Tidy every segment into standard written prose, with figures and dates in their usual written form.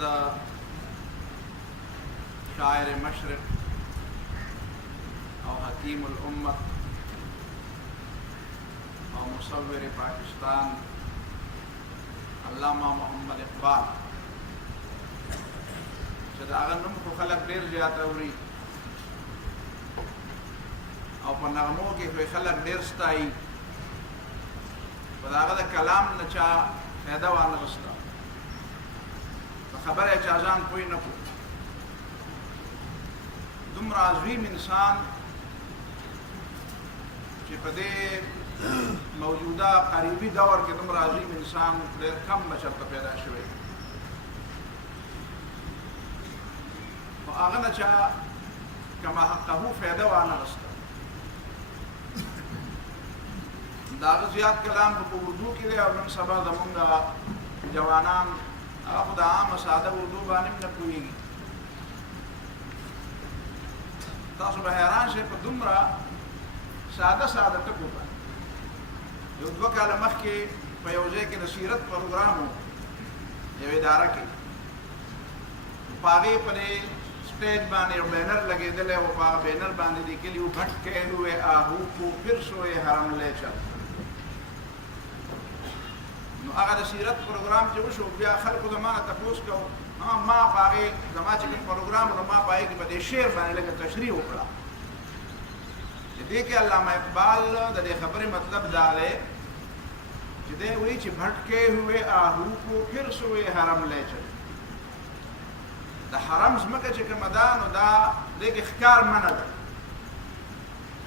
د شاعر مشرق او حکیم الامت او مصور پاکستان علامہ محمد اقبال چې د هغه نوم خو خلک ډېر زیات اوري او په نغمو کې خو خلک ډېر ستایي په د هغه د کلام نه چا فایده وانه غوښته په خبره چا ځان پوه نه کړو دومره عظیم انسان چې په دې موجوده قریبي دور کې دومره عظیم انسان ډېر کم بشرته پیدا شوی خو هغه نه چا کما حقه فایده وانه غوښته د هغه زیات کلام په اردو کې دی او نن سبا زمونږ جوانان هغه خو د عامه ساده اردو باندې نه پوهېږي تاسو به حیران شئ په دومره ساده ټکو باندې یو 2 کاله مخکې په یو ځای کې د سیرت پروګرام و یو اداره کې په هغې په دې سټیج باندې یو بینر لګېدلی و په هغه بینر باندې لیکلي و بھٹکے ہوئے آہو کو پھر سوئے حرم لے چل نو هغه د سیرت پروګرام چې وشو بیا خلکو د ما نه تپوس کوو ما په هغې زما چې کوم پروګرام نو ما په هغې کې په دې شعر باندې لږه تشریح وکړه چې دې کې علامه اقبال د دې خبرې مطلب دا دی چې دی وایي چې بھٹکے ہوئے آہو کو پھر سوئے حرم لے چل د حرم ځمکه چې کومه ده نو دا دې کې ښکار منع ده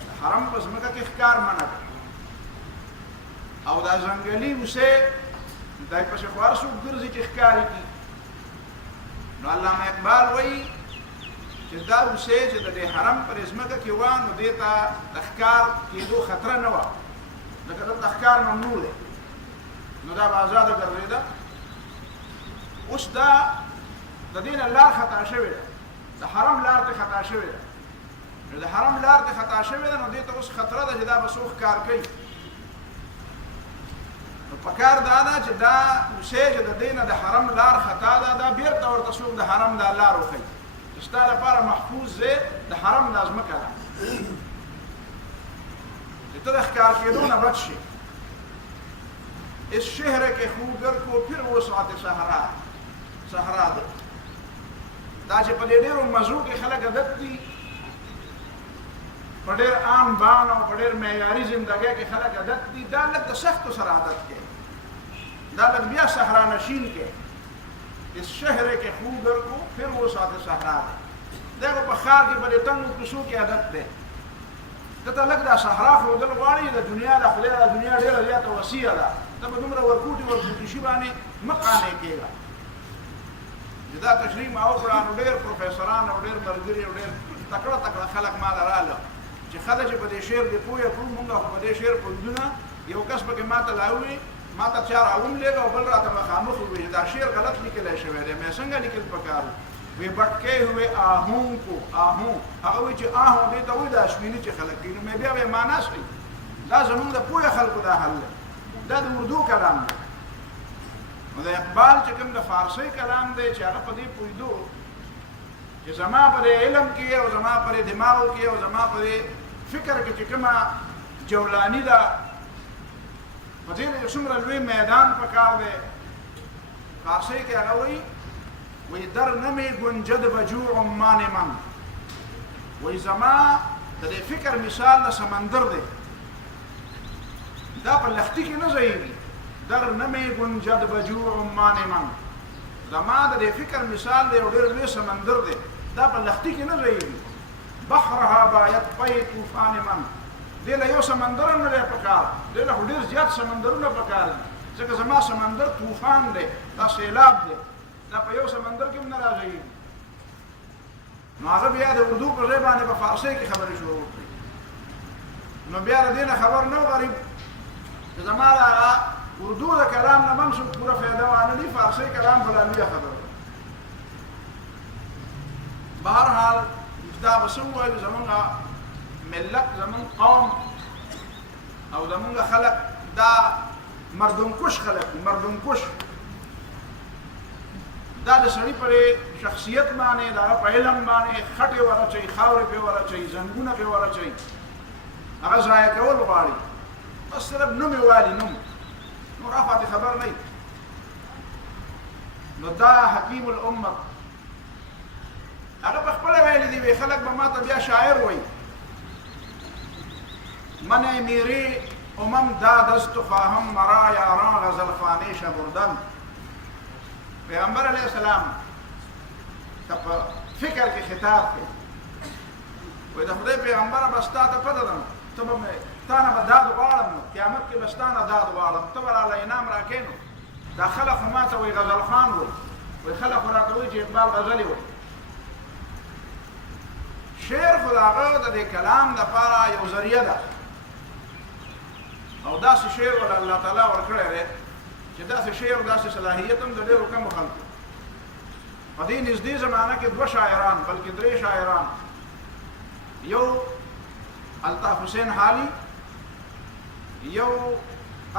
د حرم په ځمکه کې ښکار منع ده او دا ځنګلي اوسې دای پسې خو هر څوک ګرځي چې ښکاري کړي نو علامه اقبال وایي چې دا اوسې چې د دې حرم پر ځمکه کې وه نو دې ته د ښکار کېدو خطره نه وه ځکه دلته ښکار ممنوع دی نو دا به ازاده ګرځېده اوس دا د دې نه لار خطا شوې ده د حرم لار ته خطا شوې ده نو د حرم لار ته خطا شوې ده نو دې ته اوس خطره ده چې دا به څوک ښکار کوي نو پکار دا ده چې دا اوسې چې د دې نه د حرم لار خطا ده دا بېرته ورته څوک د حرم دا لار وښیي چې ستا لپاره محفوظ ځای د حرم دا ځمکه ده چې ته د ښکار کېدو نه بچ شي اس شهر کے خوگر کو پھر وہ ساعت صحرا ده دا چې په دې ډېرو مزو کې خلک عادت دي په ډېر عام بان او په ډېر معیاري زندګۍ کې خلک عادت دي دا لږ د سختو سره عادت کې دا لږ بیا صحرا نشین کې اس شهر کې خوگر کو پھر وہ ساعت صحرا ده دا په ښار کې په دې تنګو کوڅو کې عادت دی دته لږ دا صحرا ښودل غواړي د دنیا د خدای د دنیا ډېره زیاته وسیعه ده ته به دومره ورکوټي شي باندې مه قانع کېږه چې دا تشریح ما وکړه نو ډېر پروفیسران او ډېر ملګري او ډېر تکړه خلک ما له راله چې ښځه چې په دې شعر دې پوه کړو مونږ خو په دې شعر پوهېدونه یو کس پکې ما ته لاوي ما ته چا راوملېږه او بل راته مخامخ ووایي دا شعر غلط لیکلی شوی دی مې څنګه لیکل پکار وی بټکې ہوئے آهوں کو آهوں هغه وایي چې آهوں دې ته وایي دا اشمیني چې خلک کوي نو مې بیا وایي معنا څه دا زمونږ د پوهې خلکو دا حل دی دا د اردو کلام دی نو د اقبال چې کوم د فارسي کلام دی چې هغه په دې پوهېدو چې زما په دې علم کې او زما په دې دماغ کې او زما په دې فکر کې چې کومه جولاني ده په دې یو څومره لوی میدان پکار دی فارسي کې هغه وایي در نمی گنجد بجوع عمان من وایي زما د دې فکر مثال د سمندر دی دا په لښتي کې نه ځایېږي در نمی گنجد بجوع عمان من زما د دې فکر مثال دی یو ډېر لوی سمندر دی دا په لښتي کې نه ځایېږي بحرها باید پی طوفان من دې له یو سمندر هم نه دی پکار دې له خو ډېر زیات سمندرونه پکار دي ځکه زما سمندر طوفان دی دا سیلاب دی دا په یو سمندر کې هم نه راځایېږي نو هغه بیا د اردو په ځای باندې په فارسي کې خبرې شروع کړې نو بیا د دې نه خبر نه و غریب چې زما د اردو د کلام نه هم څوک پوره فایده وانه دي فارسي کلام بله لویه خبره ده بهرحال دا به څه ووایو زمونږ ملت زمونږ قوم او زمونږ خلک دا مردم کش خلک دي مردم کش دا د سړي پر شخصیت باندې دا په علم باندې خټې ورچوي خاورې پې ورچوي زنګونه پې ورچوي هغه ضایع کول غواړي بس صرف نوم یې والي نوم نور افاتې خبر نه وي نو دا حکیم الامه هغه په خپله ویلي دي وی خلک به ما ته بیا شاعر وایي من میری امم دادست خواهم مرا یاران غزل خانه شبردن پیغمبر علیہ السلام ته په فکر کې خطاب کوي وایي د خدای پیغمبره بس تا ته پته ده ته به تا نه به داد غواړم قیامت کې بس تا نه داد غواړم ته به راله انعام راکړې نو دا خلق خو ما ته وایي غزل خان وایي خلق خو راته وایي چې اقبال غزلي وایي شعر خو د هغه د دې کلام دپاره یو ذریعه ده او داسې شعر ول الله تعالی ورکړی دی چې داسې شعر داسې صلاحیت هم د ډېرو کمو خلکو په دې نږدې زمانه کې دوه شاعران بلکې درې شاعران یو الطاف حسین حالي یو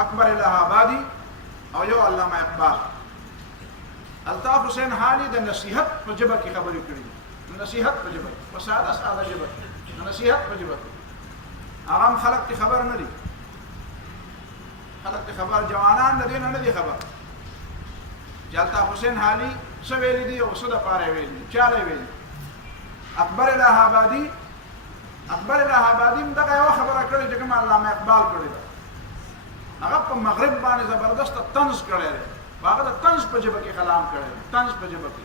اکبر الہابادي او یو علامه اقبال الطاف حسین حالي د نصیحت په ژبه کې خبرې کړي نصیحت په ژبه په ساده ژبه نصیحت په ژبه هغه هم خلک ته خبر نه دي خلق خبر جوانان د دې نه دي خبر چې الطاف حسین حالي څه ویلي دي او څه د پاره ویلي چاله ویلي اکبر الہابادي هم دغه یو خبره کړې چې کوم علامه اقبال کړې ده هغه په مغرب باندې زبردست طنز کړی دی هغه د طنز په ژبه کې کلام کړی دی طنز په ژبه کې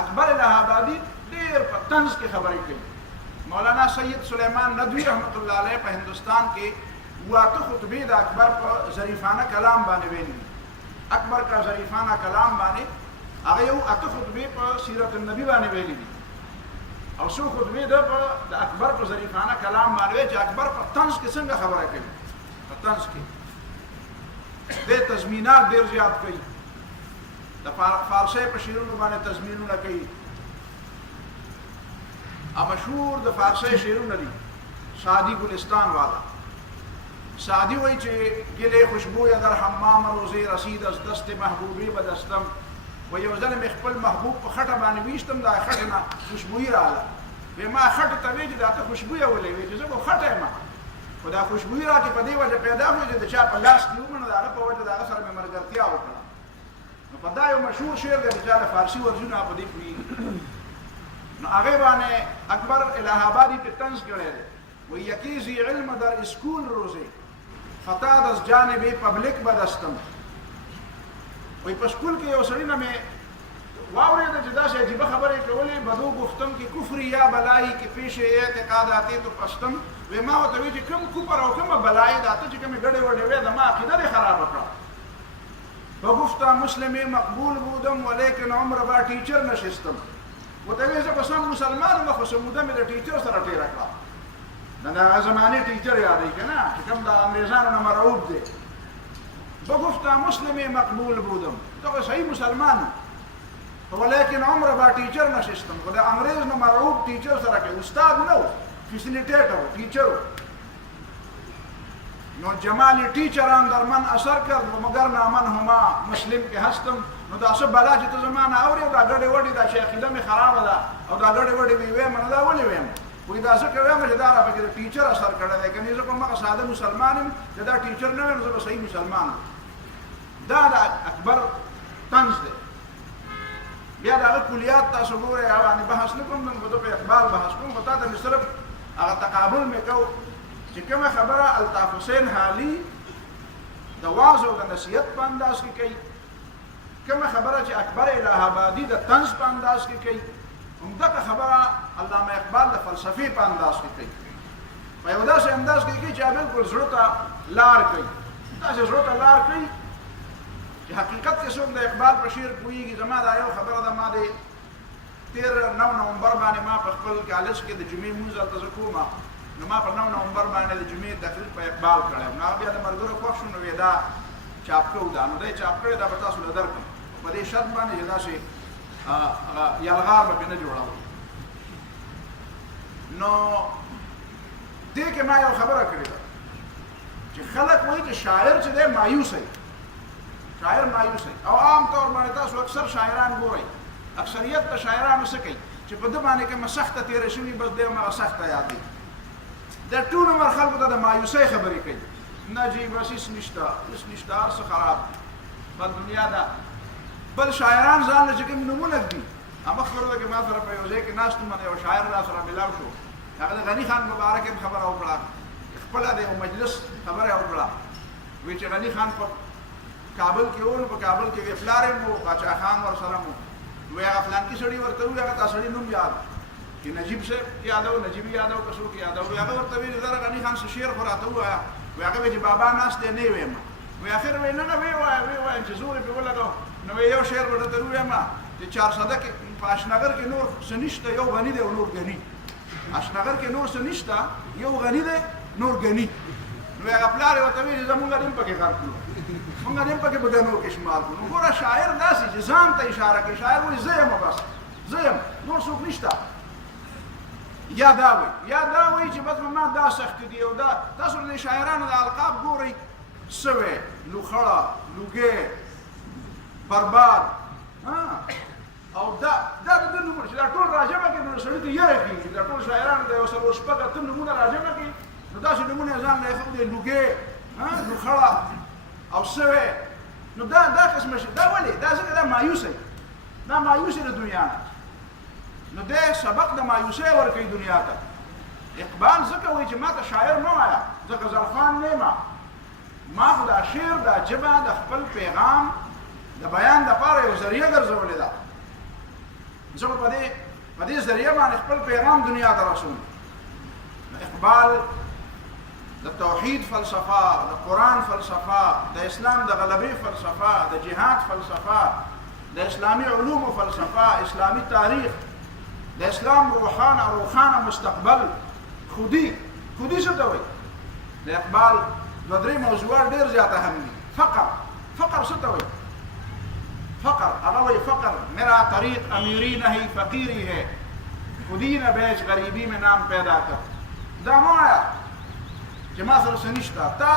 اکبر الہابادی ډېر په طنز کې خبرې کوي مولانا سید سلیمان ندوی رحمت الله علیه په هندوستان کې واته خطبې د اکبر په ظریفانه کلام باندې ویلي اکبر کا ظریفانه کلام باندې هغه یو اته خطبې په سیرت النبی باندې ویلي دي او څو خطبې د اکبر په ظریفانه کلام باندې چې اکبر په طنز کې څنګه خبره کوي په طنز کې د تضمینات ډېر زیات کوي د فارسی په شعرونو باندې تضمینونه کوي مشهور د فارسی شعرونه دي سعدی گلستان والا سعدی وایي چې گل خوشبوی در حمام روزی رسید از دست محبوبی به دستم و یو ځل مې خپل محبوب په خټه باندې ویشتم دا خټه نه خوشبویي راغله وی ما خټه ته وی چې دا ته خوشبویه ولې وی چې زه خو خټه یم خو دا خوشبویي راکې په دې وجه پیدا شوې چې د چا په لاس کې ومنه د هغه په وجه د هغه سره مې ملګرتیا وکړه نو په دا یو مشهور شعر دی چې د فارسي ورژونه په دې پوهېږي نو هغې باندې اکبر الہابادی په طنز کړی دی وی یکی زی علم در اسکول روزی فتاد از جانب پبلک بدستم وی په سکول کې یو سړي نه مې واورېده چې داسې عجیبه خبرې کولې بدو گفتم که کفری یا بلایی که پیش اعتقاداتی تو پستم وی ما ورته وی چې کوم کفر او کومه بلایي دا ته چې کومې ګډې وډې وې د ما عقیده دې خرابه کړه فگفتا مسلمی مقبول بودم ولیکن عمر با ټیچر نشستم ورته وی زه به سم مسلمان یم خو څه موده مې د ټیچر سره تېره کړه د هغه زمانې ټیچر یادوي که نه چې کوم د انګریزانو نه مرعوب دی بگفتا مسلمی مقبول بودم ته خو صحیح مسلمان ولیکن عمر با ټیچر نشستم خو د انګریز نه مرعوب ټیچر سره کې استاد نه و فیسیلیټیټر و ټیچر و نو جمالی ټیچران در من اثر کرد و مگر نامن هما مسلم که هستم نو دا څه بلا چې ته زما نه اورې دا ګډې وډې دا چې عقیده مې خرابه ده او دا ګډې وډې مې ویم نه دا ولې ویم وایي دا ځکه ویم چې دا راپکې د ټیچر اثر کړی دی که نه زه کوم هغه ساده مسلمان یم چې دا ټیچر نه ویم زه به صحیح مسلمان دا د اکبر طنز دی بیا د هغه کلیات تاسو ګورئ یعنې بحث نه کوم نن خو زه په اقبال بحث کوم خو تا ته مې صرف هغه تقابل مې کو چې کومه خبره الطاف حسین حالي د واعظ او د نصیحت په انداز کې کوي کومه خبره چې اکبر الہابادي د طنز په انداز کې کوي همدغه خبره علامه اقبال د فلسفې په انداز کې کوي په یو داسې انداز کې کوي چې بالکل زړه ته لار کوي داسې زړه ته لار کوي چې حقیقت کې څوک د اقبال په شعر پوهېږي زما دا یو خبره ده ما د 9 نومبر باندې ما په خپل کالج کې د جمعې لمونځ هلته زه کوم نو ما په 9 نومبر باندې د جمعې تقریر په اقبال کړی نو هغه بیا د ملګرو خوښ شو نو دا چاپ کړو دا نو دی چاپ کړی دا به تاسو له درکړم په دې شرط باندې چې داسې یلغار به پرې نه جوړوئ نو دې کې ما یو خبره کړې ده چې خلک وایي چې شاعر چې دی مایوس دی شاعر مایوس دی او عام طور باندې تاسو اکثر شاعران ګورئ اکثریت د شاعرانو څه کوي چې په ده باندې کومه سخته تېره شوي بس دی هماغه سخته یادوي د ټول عمر خلکو ته د مایوسۍ خبرې کوي نه جی بس هېڅ نشته هر څه خراب بل دنیا ده بل شاعران ځان له چې کوم نومونه ږدي مخکې ورځ کې ما سره په یو ځای کې ناست وم یو شاعر را سره ملاو شو هغه د غني خان مبارک هم خبره وکړه خپله د یو مجلس خبره یې وکړه وایي چې غني خان په کابل کې و نو په کابل کې وی پلار یې و باچا خان ورسره مو وایي هغه فلانکي سړي ورته ووایي هغه تا سړي نوم یاد چې نجیب صاحب یادو نجیب یادو که څوک یادو هغه ورته ویل زره غني خان څه شعر خو راته ووایه وایي هغه وایي چې بابا ناست دی نه یې ویم وایي اخر وایي نه ویې وایه چې زور یې پرې ولګو نو وایي یو شعر به درته ووایم چې 400 کې په اشنغر کې نور څه نشته یو غني دی او نور ګني اشنغر کې نور څه نشته یو غني دی نور ګني نو هغه پلار یې ورته ویل زمونږ دې هم پکې کار کړو مونږ دې هم پکې په ګنو کې شمار کړو نو ګوره شاعر داسې چې ځان ته اشاره کوي شاعر وایي زه یم بس زه یم نور څوک نشته یا دا وایي چې بس ما دا سخت دي او دا تاسو د شاعرانو د القاب ګورئ سوی لوخړه لوګې برباد او دا د دې نومونه چې دا ټول راجمه کې نو سړی ته یې کېږي دا ټول شاعرانو د یو څلور شپږ اتم نومونه راجمه کې نو داسې نومونه یې ځان له یې ښودې لوګې لوخړه او سوی نو دا قسمه شي دا ولې دا ځکه دا مایوسه دا مایوسه د دنیا نه نو دې سبق د مایوسۍ ورکوي دنیا ته اقبال ځکه وایي چې ما ته شاعر مه وایه زه غزلخوان نه یم ما خو دا شعر دا ژبه د خپل پیغام د بیان دپاره یو ذریعه ګرځولې ده زه په دې ذریعه باندې خپل پیغام دنیا ته رسوم اقبال د توحید فلسفه د قرآن فلسفه د اسلام د غلبې فلسفه د جهاد فلسفه د اسلامي علومو فلسفه اسلامي تاریخ د اسلام روښانه مستقبل خودي څه ته وایي د اقبال دوه درې موضوعات ډېر زیات اهم دي فقر څه ته وایي فقر هغه وایي فقر میرا طریق امیری نہیں فقیری ہے خودی نہ بیچ غریبی میں نام پیدا کر دا مه وایه چې ما سره څه نشته تا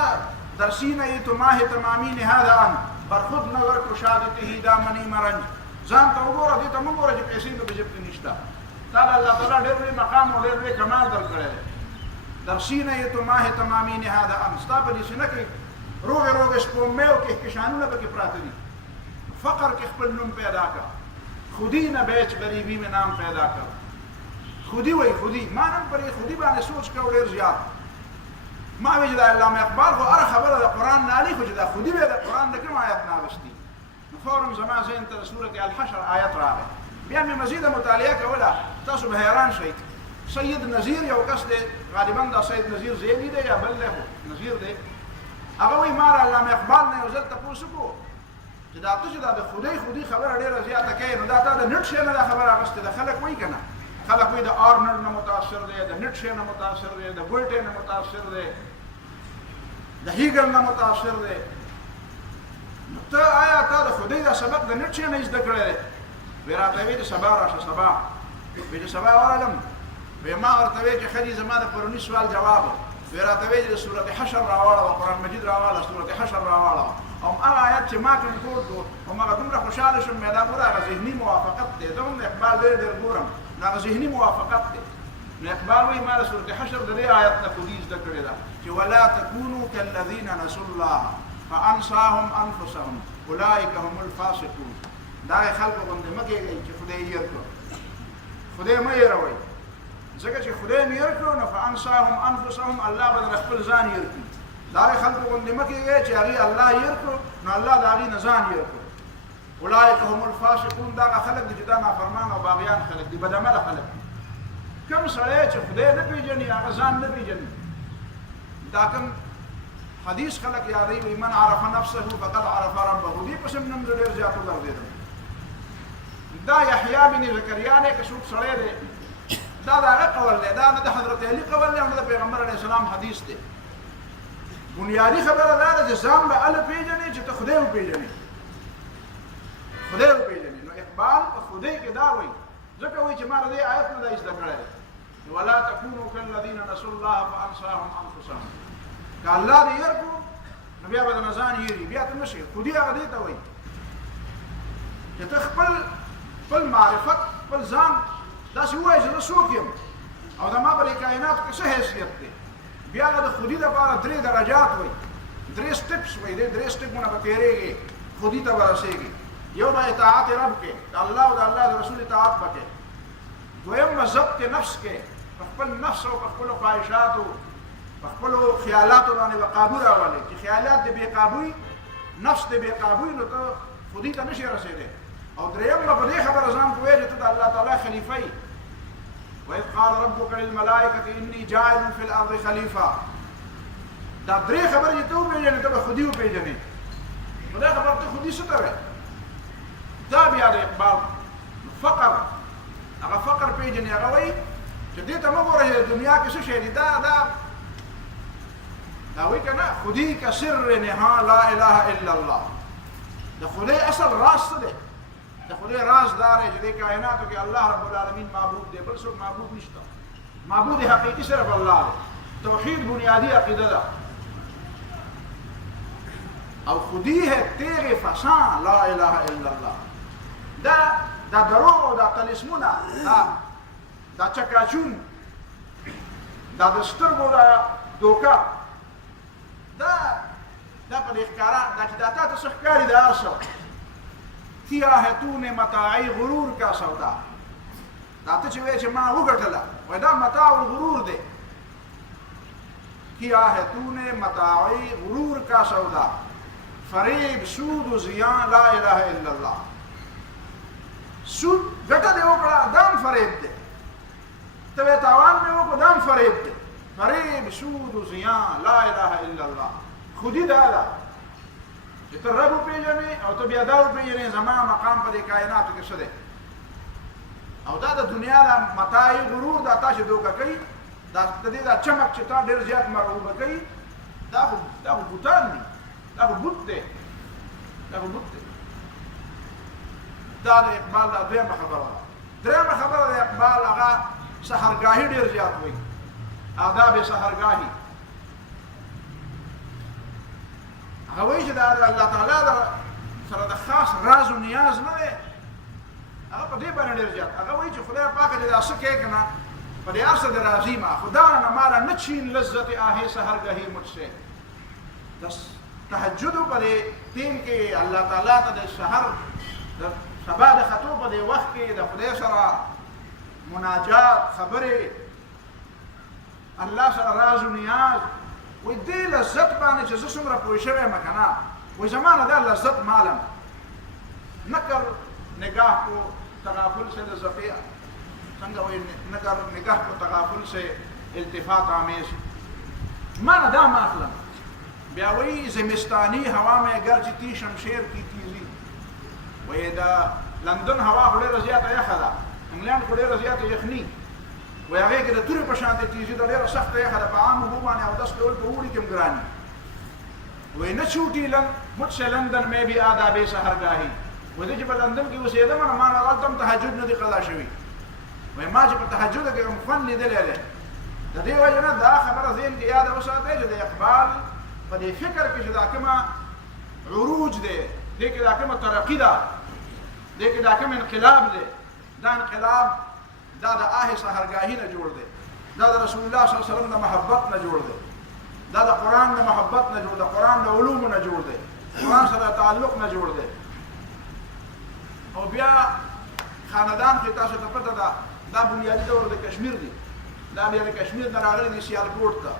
در سینه ای تو ماه تمامی نهاده ان بر خود نظر کشادته دامنی مرنج ځان ته وګوره دې ته مه ګوره چې پیسې په جیب کې نشته تا له الله تعالی ډېر لوی مقام او ډېر لوی کمال درکړی دی در سینه ای تو ماه تمامی نهاده ان ستا په دې سینه کې روغې سپوږمۍ او کهکشانونه پکې پراته دي فقر کې خپل نوم پیدا کړه خودی نه بیچ غریبی میں نام پیدا کړه خودی وایي خودی ما نن پرې خودی باندې سوچ کړی ډېر زیات ما وی چې د علامه اقبال خو هره خبره د قرآن نه علي خو چې دا خودي به د قرآن د کوم آیت نه اخیستي نو فورا زما ذهن ته سورة الحشر آیت راغی بیا مې مزیده مطالعه کوله تاسو به حیران شئ سید نظیر یو کس دی غالبا دا سید نظیر زیدي دی یا بل دی خو نظیر دی هغه وایي ما د علامه اقبال نه یو ځل تپوس وکړو چې دا ته چې دا د خودي خبره ډېره زیاته کوي نو دا تا د نټ شی نه دا خبره اخیستې ده خلک وایي که نه خلک وایي د آرنولډ نه متاثر دی د نټ شی نه متاثر دی د ګولټې نه متاثر دی د هیګل نه متاثر دی نو ته آیا تا د خدای دا سبق د نټ شی نه زده کړی دی وایي راته وایي چې سبا راشه سبا وایي چې سبا ورغلم وایي ما ورته وایي چې ښځې زما د پروني سوال جواب وایي راته وایي چې د سورة حشر راواړوه قرآن مجید راواړه سورة حشر راواړوه او هغه آیت چې ما کنټرول کړو هماغه دومره خوشحاله شوم مې دا ګوره هغه ذهني موافقت دی زه هم د اقبال ډېر ګورم نو هغه ذهني موافقت دی نو اقبال وایي ما د سورة حشر د دې آیت نه خودي زده کړې ده چې ولا تکونوا کالذین نسوا الله فانساهم انفسهم اولئک هم الفاسقون دا خلکو باندې مه کېږئ چې خدای یې هېر کړو خدای مه هېروئ ځکه چې خدای مې هېر کړو نو فانساهم انفسهم الله به در خپل ځان هېر کړي دا خلکو باندې مه کېږئ چې هغې الله هېر کړو نو الله د هغې نه ځان هېر کړو اولئک هم الفاسقون دا هغه خلک دي چې دا نافرمان او باغیان خلک دي بدعمله خلک دي کوم سړی چې خدای نه پېژني هغه ځان نه پېژني دا کوم حدیث خلک یادوي وایي من عرف نفسه فقد عرف ربه دې پسې هم نن زه ډېر زیات وګرځېدم دا یحیی بن زکریا دی که څوک سړی دی دا د هغه قول دی دا نه د حضرت علي قول دی او نه د پیغمبر علیه السلام حدیث دی بنیادي خبره دا ده چې ځان به هله پېژنې چې ته خدای وپېژنې نو اقبال په خدای کې دا وایي ځکه وایي چې ما د دې آیت نه دا زده کړی دی ولا تكونوا كالذين نسوا الله فانساهم انفسهم. که الله دې ير کو نو بیا به د نزان یری بیا ته نشي خودي هغه دې ته وایي چې ته خپل معرفت خپل ځان داسې ووایي چې زه څوک یم او د ما په کائناتو کې څه حیثیت دی. بیا هغه د خودي لپاره 3 درجات وایي 3 سټپس وایي 3 سټپونه به تېرېږي خودي ته به رسېږي. یو به اطاعت رب کې د الله او د الله د رسول اطاعت وکړي. دویم به ضبط نفس کې په خپل نفس او په خپلو خواهشاتو په خپلو خیالاتو باندې به قابو راولي چې خیالات دې بې قابوي نفس دې بې قابوي نو ته خودي ته نشي رسېدی. او دریم به په دې خبره ځان پوهېږي چې ته د الله تعالی خلیفه یې. وإذ قال ربك للملائكة إني جاعل في الأرض خليفة. دا 3 خبرې چې ته وپېژنې ته به خودي وپېژنې. په دې خبره ته خودي څه ته وایي؟ دا بیا د اقبال فقر هغه فقر پیژنې هغه وایي چې دې ته مه ګوره چې د دنیا کې څه شی دي دا وایي که نه خودي که سر نها لا اله الا الله. د خدای اصل راز څه دی؟ د خدای راز دا دی چې دې کائناتو کې الله رب العالمین معبود دی بل څوک معبود نشته. معبود حقیقي صرف الله دی. توحید بنیادی عقیده ده او خودی ہے تیغ فسان لا اله الا الله. دا دروغ دا طلسمونه دا چکاچون دا د سترګو دا دوکه دا په دې ښکارا دا چې دا تا ته څه ښکاري دا هر څه تیاهتون متاعی غرور کا سودا. دا ته چې وایې چې ما وګټله وایي دا متاع الغرور دی. تیاهتون متاعی غرور کا سودا فریب سود و زیان لا اله الا الله. سود ګټه دې وکړه دام فریب دی. ته وایې تاوان مې وکړو دام فریب دی. فریب سود و زیان لا اله الا الله. خودی دا ده چې ته رب وپېژنې او ته بیا دا وپېژنې زما مقام په دې کائناتو کې څه دی. او دا د دنیا د متاع غرور دا تا چې دوکه کوي دا د دې دا چمک چې تا ډېر زیات مرغوبه کوي دا خو بوتان دي. دا خو بوت دی. دا د اقبال دا دویمه خبره ده. درېیمه خبره د اقبال هغه سحرګاهي ډېر زیات وایي. آداب سحرګاهي هغه وایي چې دا د الله تعالی سره د خاص راز و نیاز نه دی. هغه په دې باندې ډېر زیات هغه وایي چې خدای پاک دې دا څه کوي که نه په دې هر څه دې راضي ما خدا نه ماله نه چھین لذت آه سحرګاهي مجھ سے. بس تهجد په دې ټیم کې الله تعالی ته د سحر د سبا د خطو په دې وخت کې د خدای سره مناجات خبرې الله سره راز و نیاز وی دې لذت باندې چې زه څومره پوه شوی یم که نه وی زمانه دا لذت مالم نکر نگاہ کو تغافل سے لذفیہ څنګه وی نکر نگاہ کو تغافل سے التفات آمیز مانا دا ماخلم. بیا وی زمستانی ہوا میں گرجتی شمشیر کی تیزی وی دا لندن ہوا خو ډېره زیاته یخه ده انګلینډ خو ډېره زیاته یخني وی هغې کې د تورې په شان د تیزي ده ډېره سخته یخه ده په عام اوبو باندې اودس کول په اوړي کې هم ګراني. وی نه چوټي مجھ سے لندن میں بھی آداب سحرګاهي وی زه چې په لندن کې اوسېدم نو ما نه هلته هم تهجد نه دي قضا شوي. وی ما چې په تهجد کې کوم فن لیدلی دی د دې وجې نه دا خبره ذهن کې یاده وساتئ چې د اقبال په دې فکر کې چې دا کومه عروج دی دې کې دا کومه ترقي ده دې کې دا کوم انقلاب دی دا انقلاب دا د آه سحرګاهي نه جوړ دی. دا د رسول الله صلی الله علیه وسلم د محبت نه جوړ دی. دا د قرآن د محبت نه جوړ دی. قرآن د علومو نه جوړ دی. قرآن سره تعلق نه جوړ دی. او بیا خاندان کې تاسو ته پته ده دا بنیادي دور د کشمیر دی. دا بیا د کشمیر نه راغلی دی سیالکوټ ته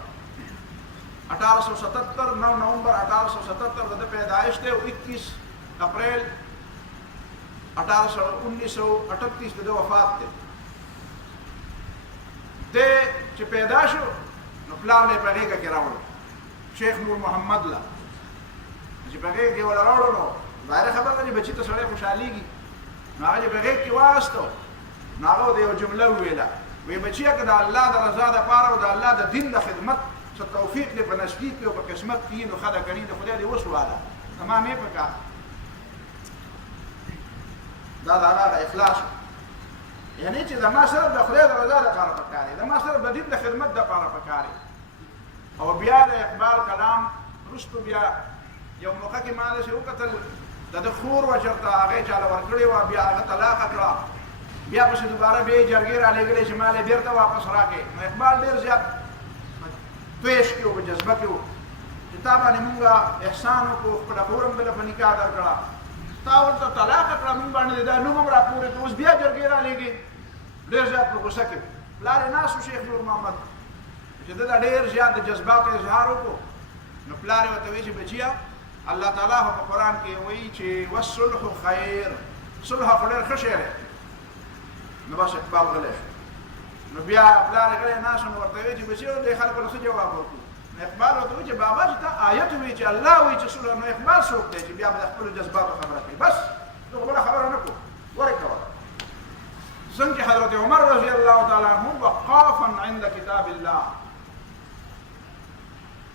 1877 9 نومبر 1877 د پیدایش دی او 21 اپریل 1938 د وفات دی. د چې پیدا شو نو پلار نه په غېږه کې راوړو شیخ نور محمد لا چې په غېږه کې ولا راوړو نو ظاهره خبره ده چې بچی ته سړی خوشحالېږي نو هغه چې په غېږ کې واستو نو هغه د یو جمله وویله وی بچیه که د الله د رضا دپاره او د الله د دین د خدمت څه توفیق دی په نصیب کې او په قسمت کې نو ښه ده که نه د خدای دې وسواله تمام یې پکار دا د هغه اخلاص یعنی چې زما سره د خدای د رضا لپاره پکار دی، زما سره د دین د خدمت لپاره پکار دی. او بیا د اقبال کلام رستو بیا یو موقع کې ما داسې وکتل د خور و چېرته هغې چاله ورکړې وه، بیا هغه طلاقه کړه، بیا پسې دوباره بیا یې جرګې رالېږلې چې ما یې بېرته واپس راکړې. نو اقبال ډېر زیات تویش کې و، په جذبه کې و چې تا باندې مونږ احسان وکړو، خپله خور هم بله په نکاح درکړه، تا ورته طلاقه کړه، مونږ باندې دا نوم هم راپورې کړه، اوس بیا جرګې رالېږې. ډېر زیات په غوسه کې پلار یې ناست و شیخ نور محمد چې ده دا ډېر زیات د جذباتو اظهار وکړو. نو پلار یې ورته وایي چې بچیه الله تعالی په قرآن کې وایي چې والصلح خیر، صلح خو ډېر ښه شی دی. نو بس اقبال غلی شو. نو بیا پلار یې غلی ناست نو ورته وایي چې بچیه دې خلکو له څه جواب ورکړو. نو اقبال ورته وایي چې بابا چې تا آیت وایي چې الله وایي چې صلح، نو اقبال څوک دی چې بیا به د خپلو جذباتو خبره کوي؟ بس نو بله خبره نه کړو، ورې کوه. څنګه حضرت عمر رضی الله تعالی عنه وقافا عند کتاب الله،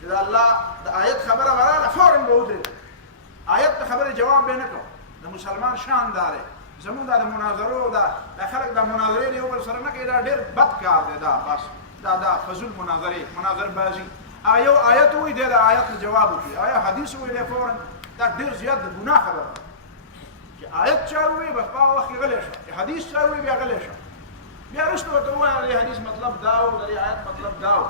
چې د الله د آیت خبره وراله فوراً به ودرېد، آیت ته خبرې جواب به نه کړو. د مسلمان شان دا دی، زمونږ دا د مناظرو دا خلک دا مناظرې د یو بل سره نه کوي، دا ډېر بد کار دی. دا بس دا فضول مناظرې، مناظر بازي. یو آیت وایي دی د آیت نه جواب وکړي، آیا حدیث وایي دی فوراً، دا ډېر زیات د ګناه خبره ده. چې آیت چا وایي بس په هغه وخت کې غلی شه، چې حدیث چا وایي بیا غلی شه، بیا وروسته ورته ووایه د حدیث مطلب دا و، د آیت مطلب دا و.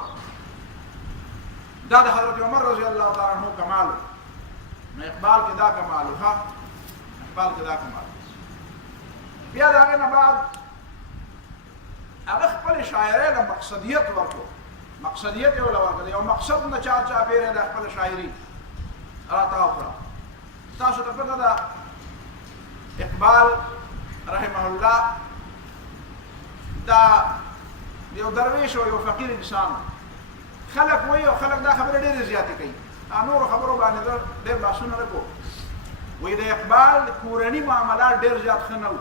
دا د حضرت عمر رضی الله تعالی عنہ کمال و. نو اقبال کې دا کمال و، ها اقبال کې دا کمال. بیا د هغې نه بعد هغه خپلې شاعرۍ له مقصدیت ورکړو، مقصدیت یې وله ورکړه، یو مقصد نه چاپېره د خپله شاعري راتاو کړه. تاسو ته پته ده اقبال رحمه الله دا یو درویش او یو فقیر انسان، خلک وایي او خلک دا خبره ډېرې زیاتې کوي، نورو خبرو باندې ډېر بحثونه نه کوو. وایي د اقبال کورني معاملات ډېر زیات ښه نه وو،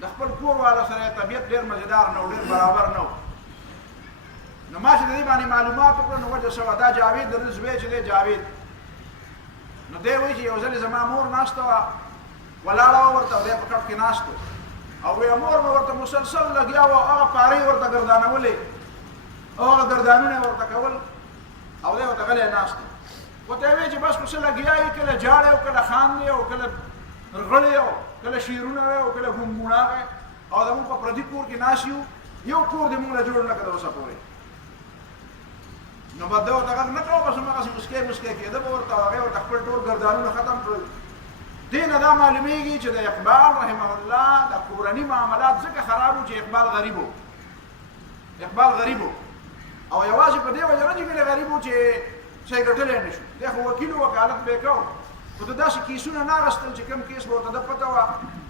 د خپل کور والا سره یې طبیعت ډېر مزېدار نه و، ډېر برابر نه و. نو ما چې د دې باندې معلومات وکړه نو وجه څه وه، دا جاوید د ده زوی چې دی جاوید، نو دی وایي چې یو ځل زما مور ناسته وه ولاړه وه ورته، او دی په کټ کې ناست و، او وایي مور مې ورته مسلسل لګیا وه، هغه پارې ورته ګردانولې او هغه ګردانونه یې ورته کول، او دی ورته غلی ناست و. ورته یې وایي چې بس پسې لګیا یې، کله جاړې او کله خاندې او کله رغړې او کله شعرونه وی او کله ګونګونه وی، او زمونږ په پردي کور کې ناست یو، یو کور دې مونږ له جوړ نه کړه اوسه پورې. نو به ده ورته غږ نه کوه، بس هماغسې مسکی مسکی کېده به ورته، هغې ورته خپل ټول ګردانونه ختم کړل. دې نه دا معلومیږي چې د اقبال رحمه الله د کورني معاملات ځکه خراب وو چې اقبال غریب وو، اقبال غریب وو، او یوازې په دې وجه نه چې ګلې غریب وو چې څه یې ګټلی نه شو، دی خو وکیل وکالت به یې کوو، خو د داسې کیسونه نه اخېستل چې کوم کیس به ورته ده پته وه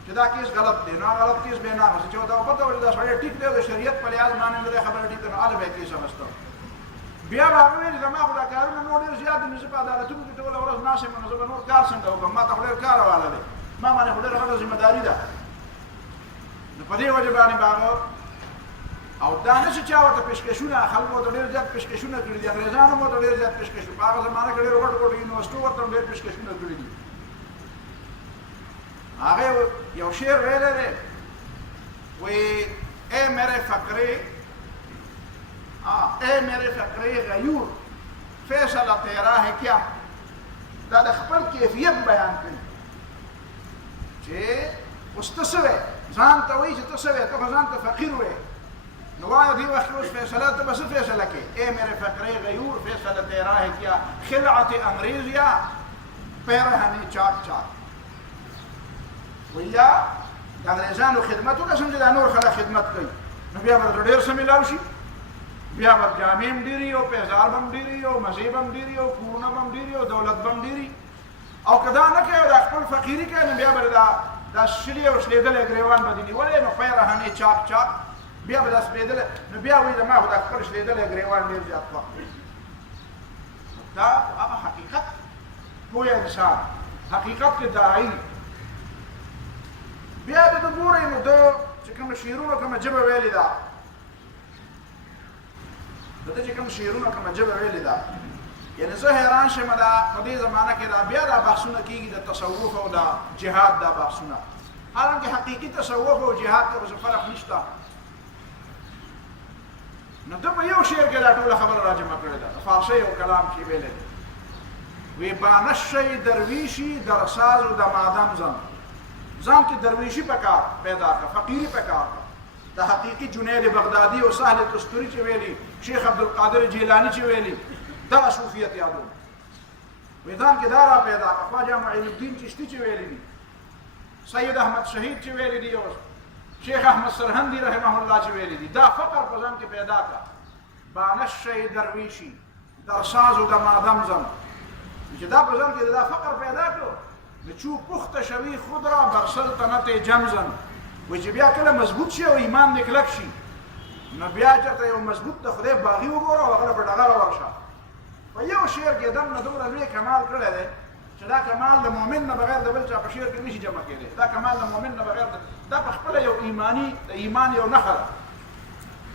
چې دا کیس غلط دی، نو غلط کیس به یې نه اخېسته، چې ورته پته وه چې دا سړی ټیک دی، د شریعت په لحاظ باندې نه دی خبره ټیک ده، نو هله به یې کیس اخېسته. بیا به هغه ویل زما خو دا کارونه نور ډېر زیات دي، نو زه په عدالتونو کې ټوله ورځ ناست یم، نو زه به نور کار څنګه وکړم، ما ته خو ډېر کار واله دی، ما باندې خو ډېره غټه ذمه داري ده. نو په دې وجه باندې به هغه او دا نه چې چا ورته پیشکشونه، خلکو ورته ډېر زیات پیشکشونه کړي دي، انګرېزانو هم ورته ډېر زیات پیشکشونه، په هغه زمانه کې ډېر غټ غټ یونیورسټو ورته هم ډېر پیشکشونه کړي دي. هغې یو شعر ویلی دی، وایي اے میرے فقرے اے میرے فقرے غیور فیصله تیرا ہے کیا، دا د خپل کیفیت بیان کوي چې اوس ته څه وې، ځان ته وایي چې ته څه وې، ته خو ځان ته فقیر وې، نو وایه دې وخت کې اوس فیصله ته به څه فیصله کوې، اے میرے فقرے غیور فیصله تیرا ہے کیا، خلعت انگریز یا پیرہن چاک چاک. وایي یا د انګرېزانو خدمت وکړه، څنګه چې دا نور خلک خدمت کوي، نو بیا به درته ډېر څه میلاو شي، بیا به جامې هم ډېرې او پیزار به هم ډېرې او مزې به هم ډېرې او کورونه به هم ډېرې او دولت به هم ډېرې، او که دا نه کوي او دا خپل فقیري کوي، نو بیا به دا شلي او شلېدلی ګرېوان به دې نیولی، نو پیرهنې چاک چاک، بیا به دا سپېدلی، نو بیا وایي زما خو دا خپل شلېدلی ګرېوان ډېر زیات خوښ دی. دا هغه حقیقت پوه انسان، حقیقت کې داعي. بیا د ده ګورئ نو ده چې کومه شعرونه کومه ژبه ویلې ده، د ده چې کوم شعرونه کومه ژبه ویلې ده، یعنې زه حیران شم دا په دې زمانه کې دا بیا دا بحثونه کېږي د تصوف او د جهاد دا بحثونه، حالانکه حقیقی تصوف او جهاد کې څه فرق نشته. نو د په یو شعر کې دا ټول خبر راجمع کړی ده فارسی او کلام چې ویل دي وی بانشی درویشی در ساز و دمادم زن کی درویشی پکار پیدا کر فقیری پکار دا حقیقی جنید بغدادی و سهل تستوری چی ویلی شیخ عبدالقادر جیلانی چی ویلی دا صوفیت یادو ویدان کی دارا پیدا کر خواجہ معین الدین چشتی چی ویلی دی سید احمد شہید چی ویلی دی اور شیخ احمد سرهندی رحمه اللہ چی ویلی دی دا فقر پزن کی پیدا کر بانشی درویشی در ساز و دمادم زن چې دا په ځان کې دا فقر پیدا کړو نو چو پخته شوي خود را بر سلطنت جمزن وایي چې بیا کله مضبوط شي او ایمان دې کلک شي نو بیا چېرته یو مضبوط د خدای باغي وګوره او هغه په ډغره ورشه. په یو شعر کې دم نه دومره لوی کمال کړی دی چې دا کمال د مؤمن نه بغیر د بل چا په شعر کې نشي جمع کېدی. دا کمال د مؤمن نه بغیر دا په خپله یو د ایمان یو نښه ده.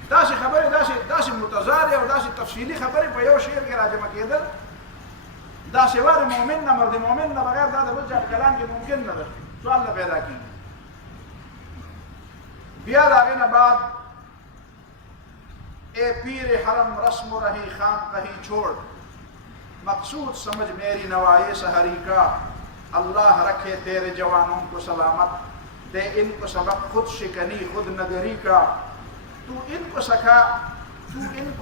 داسې خبرې داسې متضادې او داسې تفصیلي خبرې په یو شعر کې راجمع کېدل دا سوا د مؤمن نه مرد مؤمن نه بغیر دا د بل چا کلام کې ممکن نه ده. سوال نه پیدا کیږي. بیا د هغې نه بعد اے پیر حرم رسم و رہی خان کہیں چھوڑ مقصود سمجھ میری نوائے سحری کا اللہ رکھے تیرے جوانوں کو سلامت دے ان کو سبق خود شکنی خود نگری کا تو ان کو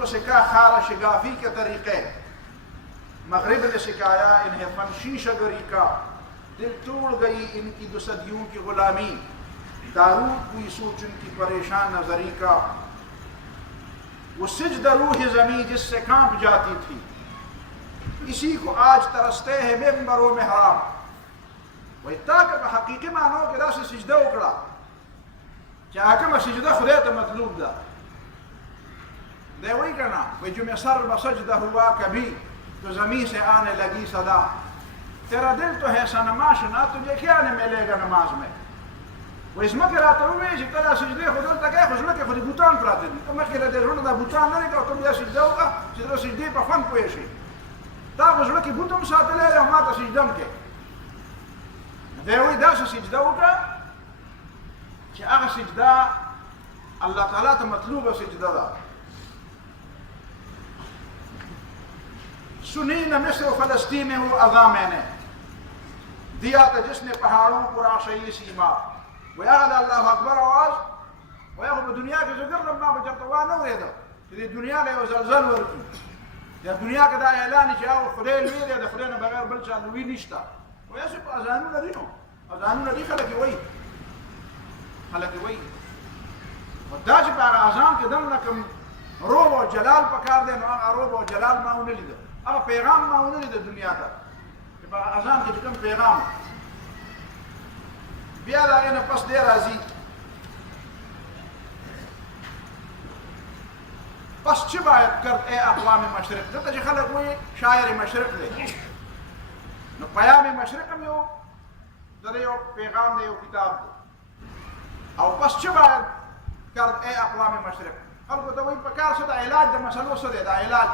سکھا خال شگافی کے طریقے مغرب نے سکھایا انہیں فن شیشہ گری کا دل توڑ گئی ان کی دو صدیوں کی غلامی دارود کوئی سوچ ان کی پریشان نظری کا وہ سجدہ روح زمین جس سے کانپ جاتی تھی اسی کو آج ترستے ہیں ممبر و محراب. وہی تاکہ حقیقی معنی کہ دا سے سجدہ اکڑا چاہا کہ میں سجدہ خدا تا مطلوب دا دے وہی کرنا وہی جو میں سر بسجدہ ہوا کبھی تو زمین سے آنے لگی صدا تیرا دل تو ہے سنماشنا تجھے کیا نہیں ملے گا نماز میں. وہ اس میں کہا تو میں جی تیرا سجدے خدا تک ہے خجلہ کے خودی بوتان پراتے دی تو میں کہا دے رونا دا بوتان نہیں کہا تم یا سجدہ ہوگا سجدہ سجدے پا فن پویشی تا خجلہ کی بوتم ساتھ لے رہا ہمارا سجدم کے دے وہی دا سے سجدہ ہوگا کہ اگر سجدہ اللہ تعالیٰ تا مطلوب سجدہ دا. سنین مصر و فلسطین میں وہ اذا میں نے دیا تھا جس نے پہاڑوں کو راشئی سیما وہ یاد اللہ اکبر آواز وہ یاد دنیا کے ذکر لما بجرتوا نہ رہے دا کہ دنیا لے وہ زلزل ورکی یا دنیا کا دا اعلان چاہو خدای لوی دے خدای نہ بغیر بل چا لوی نشتا وہ ایسے اذانو نہ دینو اذانو نہ دی خلق وہی ودا چې په اذان کې دم لکم روب او جلال پکار دی نو هغه روب او جلال ما ونه لید هغه پیغام ما ونه لید دنیا ته چې په اذان کې کوم پیغام بیا دا نه پس دی راځي پس چې باید کرد اے اقوام مشرق دته چې خلک وایي شاعر مشرق دی نو پیام مشرق هم یو د یو پیغام دی یو کتاب دی او پس چې باید کرد اے اقوام مشرق خلکو ته وایي په کار څه د علاج د مسلو څه دی د علاج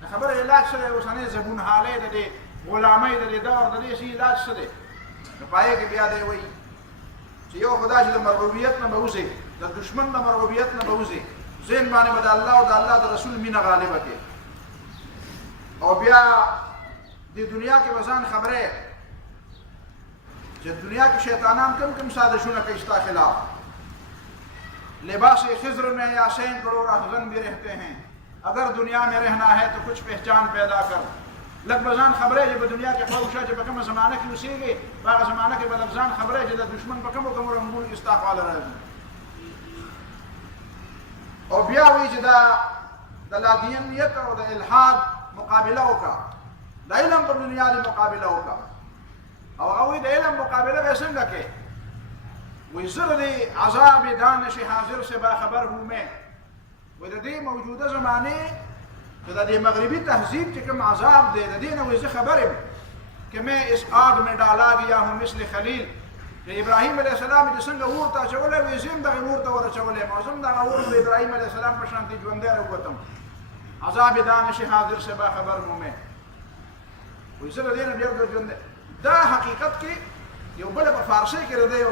د خبره علاج څه دی اوسنۍ زبون حالۍ د دې غلامۍ د دې دور د دې شي علاج څه دی نو په هغې کې بیا دی وایي چې یو خدا چې د مرغوبیت نه به وځي د دشمن د مرغوبیت نه به وځي ذهن باندې به د الله او د الله د رسول مینه غالبه کړي او بیا د دنیا کې به ځان خبرې چې دنیا کې شیطانان کم سازشونه کوي ستا خلاف لباس خضر میں یا 100 کروڑ احزن بھی رہتے ہیں اگر دنیا میں رہنا ہے تو کچھ پہچان پیدا کر لگ بزان خبریں جب دنیا کے خواہشہ جب کم زمانہ کی اسی گئی باقی زمانہ کے بلبزان خبریں جب دشمن بکم و کم رنگون استحقال رہے ہیں اور بیا ہوئی جدا دا دینیت اور دا الحاد مقابلہ کا دا علم پر دنیا دی مقابلہ کا اور اوی دا علم مقابلہ بیسنگا کے وی زر دی عذاب دانش حاضر سے باخبر ہوں میں وی دا دی موجودہ زمانے دا دی مغربی تہذیب چکم عذاب دے دا دی نوی زی خبرم کہ میں اس آگ میں ڈالا گیا ہوں مثل خلیل کہ ابراہیم علیہ السلام جسنگا اورتا چولے وی زیم دا اورتا ورہ چولے موزم دا اور ابراہیم علیہ السلام پشانتی جوندے رکوتم عذاب دانش حاضر سے باخبر ہوں میں وی زر دی نوی جوندے دا حقیقت کی یو بلے پا فارسی کی ردے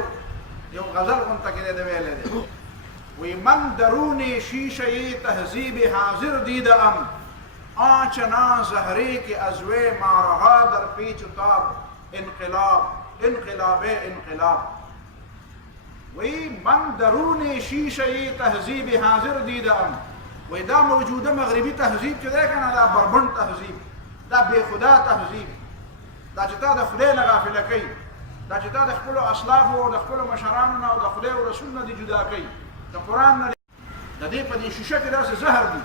یو غزل غونته کې دی ویلی دی وی من درون شیشه تهذیب حاضر دیده ام آنچنان زهره که از وی مارها در پیچ و تاب انقلاب انقلاب وی من درون شیشه تهذیب حاضر دیده ام وی دا موجوده مغربی تهذیب چې دی کنه دا بربند تهذیب دا بے خدا تهذیب دا چې تا د خدای نه غافله کوي دا چې تا د خپلو اسلافو او د خپلو مشرانو نه او د خدای او رسول نه دي جدا کوي د قرآن نه د دې په دې شیشه کې داسې زهر دي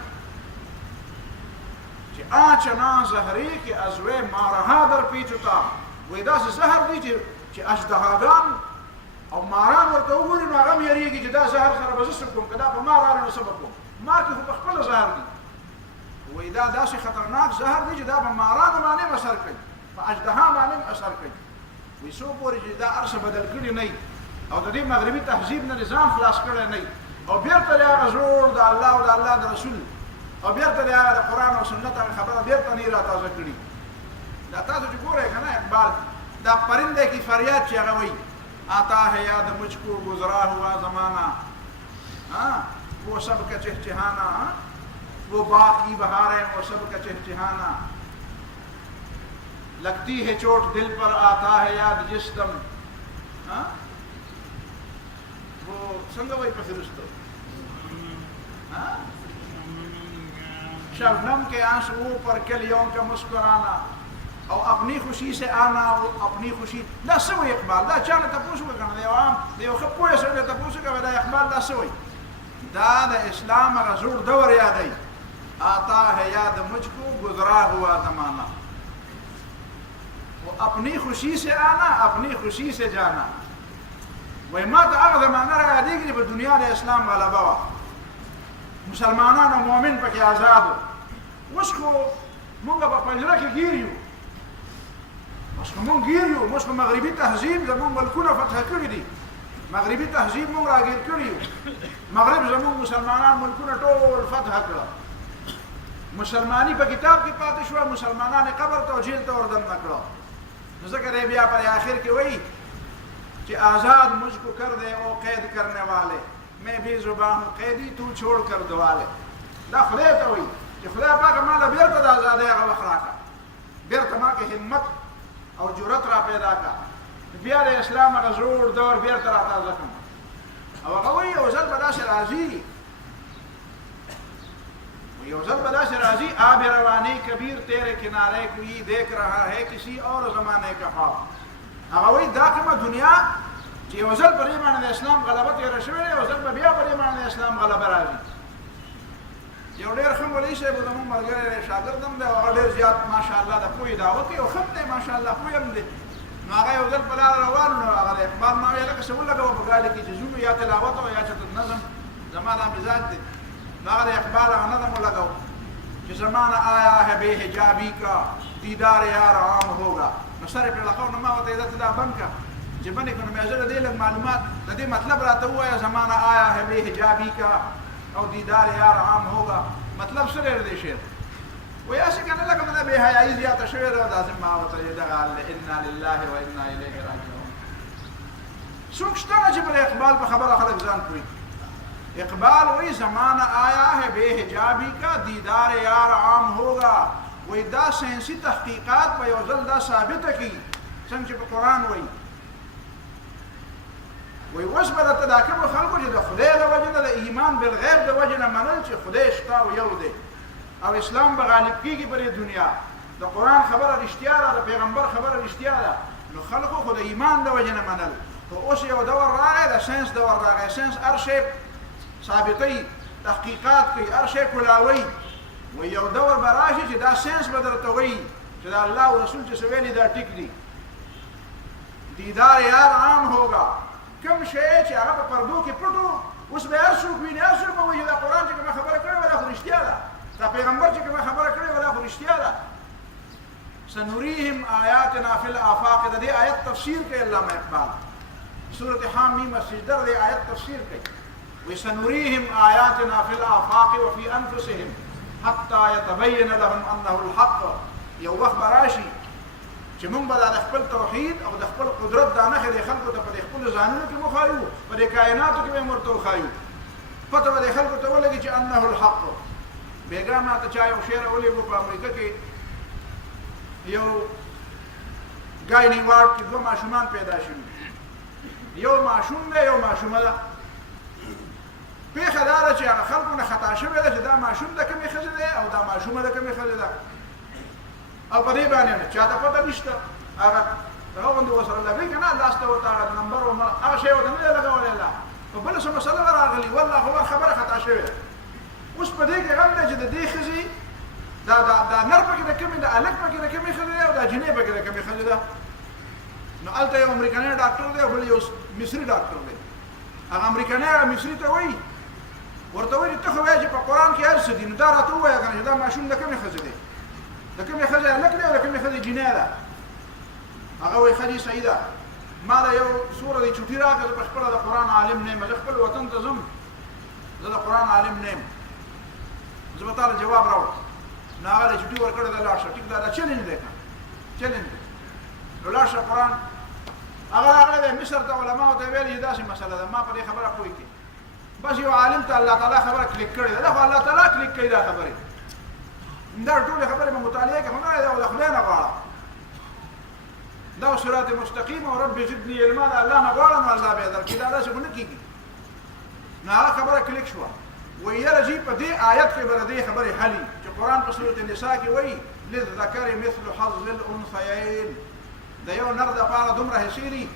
چې آنچنان زهرې کې از وی مارها در پیچ و تاب وی داسې زهر دي چې اژدهاګان او ماران ورته وګوري نو هغه هم یېرېږي چې دا زهر سره به زه څه کوم که دا په ما راغله نو څه به کوم ما کې خو په خپله زهر دي وی دا داسې خطرناک زهر دی چې دا په مارانو باندې هم اثر کوي په اژدها باندې هم اثر کوي وی څو پورې چې دا هر څه بدل کړي نه او د دې مغربي تهذیب نه نظام خلاص کړی نه او بیرته د هغه زور د الله او د الله د رسول او بیرته د هغه د قرآن او سنت هغه خبره بیرته نه یې راتازه کړي دا تاسو چې ګورئ که نه اقبال دا پرنده کی فریاد چې هغه وایي آتا ہے یاد مجھ کو گزرا ہوا زمانہ وہ سب کا چہچہانا وہ باغ کی بہاریں وہ سب کا چہچہانا لگتی ہے چوٹ دل پر آتا ہے یاد جس دم وہ سنگ وہی پسرستو شبنم کے آنسوؤں پر کلیوں کا مسکرانا او اپنی خوشی سے آنا او اپنی خوشی دا سوی اقبال دا چانه تپوسو کنه دی عام دی خو پوهه سره تپوسو کوي دا اقبال دا سوی دا د اسلام غزور دور یادای آتا ہے یاد مجھ کو گزرا ہوا زمانہ وہ اپنی خوشی سے آنا اپنی خوشی سے جانا وای ما ته هغه زمانہ را یادېږي په دنیا د اسلام غلبه وه مسلمانان او مؤمن پکې آزاد وو اوس خو مونږ په پنجره کې ګیر یو اوس خو مونږ ګیر یو اوس خو مغربي تهذیب زمونږ ملکونه فتح کړي دي مغربي تهذیب مونږ راګیر کړي یو مغرب زمونږ مسلمانان ملکونه ټول فتح کړه مسلمانی په کتاب کې پاتې شوه مسلمانان قبر ته او جیل ته وردننه کړه نو ځکه دی بیا پر آخر کې وایي کہ آزاد مجھ کو کر دے او قید کرنے والے میں بھی زبان ہوں قیدی تو چھوڑ کر دوالے دا خدای ته وایي چې خدای پاک ما له بیرته د ازادۍ هغه وخت راکړه بیرته ما کې همت او جرأت را پیدا کړه بیا د اسلام هغه زوړ دور بیرته را تازه کړم او هغه وایي یو ځل به داسې راځي یو ځل به داسې راځي آب روانی کبیر تیرے کنارے کوئی دیکھ رہا ہے کسی اور زمانے کا خواب هغه وایي دا کومه دنیا چې یو ځل په دې باندې د اسلام غلبه تېره شوې یو ځل به بیا په دې باندې د اسلام غلبه راځي یو ډېر ښه مولوي صاحب زموږ ملګری دی شاګرد هم دی هغه ډېر زیات ماشاءالله د پوهې دعوه کوي او ښه هم دی ماشاءالله پوه هم دی نو هغه یو ځل په لاره روان نو هغه د اقبال ما ویل لکه څه ولګوه په ګاډي کې چې ځو یا تلاوت او یا چېرته نظم زما دا مزاج دی نو هغه د اقبال هغه نظم ولګو کہ زمانہ آیا ہے بے حجابی کا دیدار یار عام ہوگا نو سره په لقاو نو ما وته عزت دا بنکا چې باندې کوم میزه دې لږ معلومات د دې مطلب راته وایا زمانہ آیا ہے بے حجابی کا او دیدار یار عام ہوگا مطلب سره دې شعر ویا څنګه کنه لکه مده به حیاي زیاته شوی دا لازم ما وته دا قال انا لله وانا الیه راجعون څوک شته چې پر اقبال په خبره خلک ځان کوي اقبال وہی زمانہ آیا ہے بے حجابی کا دیدار یار عام ہوگا وہی دا سائنسی تحقیقات پہ یو ځل دا ثابت کی څنګه په قرآن وہی اوس به درته دا کومو خلکو چې د خدای د وجې نه د ایمان بالغیب د وجې نه منل چې خدای شته او یو دی او اسلام به غالب کېږي په دې دنیا د قرآن خبره رښتیا ده د پیغمبر خبره رښتیا ده نو خلکو خو د ایمان د وجې نه منل خو اوس یو دور راغی د ساینس دور راغی ساینس هر شی ثابتوي تحقیقات کوي هر شی کولاوي و یو دور به راشي چې دا ساینس به درته وایي چې دا الله او رسول چې څه ویلي دا ټیک دي دیدار یار عام ہوگا کوم شی چې هغه په پردو کې پټو اوس به هر څوک ویني هر څوک به وایي دا قرآن چې کومه خبره کړې وه دا خو رښتیا ده دا پیغمبر چې کومه خبره کړې وه دا خو رښتیا ده سنريهم آیاتنا فی الآفاق د دې آیت تفسیر کوي علامه اقبال سورۃ حامیم السجده د آیت تفسیر کوي وسنريهم آياتنا في الآفاق وفي أنفسهم حتى يتبين لهم أنه الحق یو وخت راشي چې موږ به د خپل توحید او د خپل قدرت دا نښې د خلکو ته په خپل د ځانونو کې مخایو په دې کائناتو کې به مرته خایو پته به خلکو ته ولګي چې انه الحق بیګا ما ته چا یو شعر ولې په امریکا کې یو ګاینی وارد کې دوه ماشومان پیدا شوي یو ماشوم دی یو ماشومه ده پیښه دا ده چې هغه خلکو نه خطا شوې ده چې دا ماشوم د کومې ښځې دی او دا ماشومه د کومې ښځې ده او په دې باندې چا ته پته نشته هغه غوندې ورسره لګوي که نه لاس ته ورته هغه نمبر هغه شی ورته نه دی لګولی لا په بله څه مسله راغلي والله خو خبره خطا شوې ده اوس په دې کې غم دی چې د دې ښځې دا نر پکې د کومې د هلک پکې د کومې ښځې دی او دا جنۍ پکې د کومې ښځې ده نو هلته یو امریکنی ډاکټر دی او بل یو مصري ډاکټر دی هغه امریکنی هغه مصري ته وایي ورته وایي ته خو وایې چې په قرآن کې هر څه دي نو دا راته ووایه که نه چې دا ماشوم د کومې ښځې دی د کومې ښځې هلک دی او د کومې ښځې جنۍ ده هغه وایي ښه دي صحیح ده ما له یو سوره دی چوټي راکړه زه په خپله د قرآن عالم نه یم زه خپل وطن ته ځم زه د قرآن عالم نه یم زه به تا له جواب راوړم نو هغه له چوټي ورکړې ده لاړ شه ټیک ده دا چلنج دی که چلنج دی نو لاړ شه قرآن هغه راغلی دی مصر ته علماو ته یې ویل چې داسې مسله ده ما په دې خبره پوه کړي بس یو عالم ته الله تعالی خبره کلیک کړې ده دا خو الله تعالی کلیک کوي دا خبرې دا ټولې خبرې به مطالعه کې خو نه دی او د خدای نه غواړه دا صراط مستقیم او رب زدني علما دا الله نه غواړه نو الله به یې درکړي دا داسې خو نه کېږي نو هغه خبره کلیک شوه وایي یاره جي په دې آیت کې به د دې خبرې حلي چې قرآن په سورة النساء کې وایي للذکر مثل حظ الانثیین د یو نر دپاره دومره حصې دي